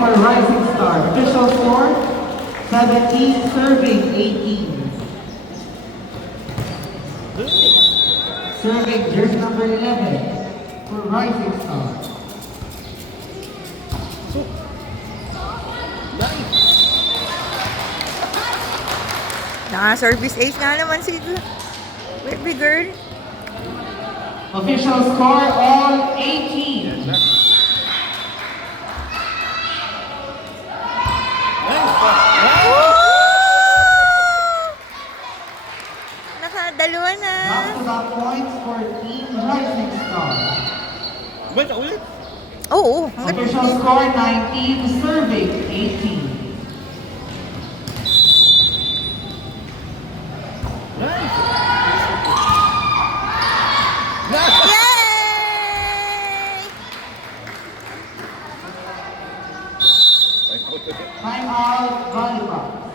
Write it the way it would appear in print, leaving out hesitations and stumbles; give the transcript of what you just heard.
for Rising Star. Official score, 17, serving 18. Serving jersey number 11 for Rising Star. Naka-service ace nga naman si baby girl. Official score, all 18. Nakadalawa na. Back-to-back points for Team Rising Star. Wait, ulit. Oo. Official score, 19, serving 18. Yay! Time out, volleyball.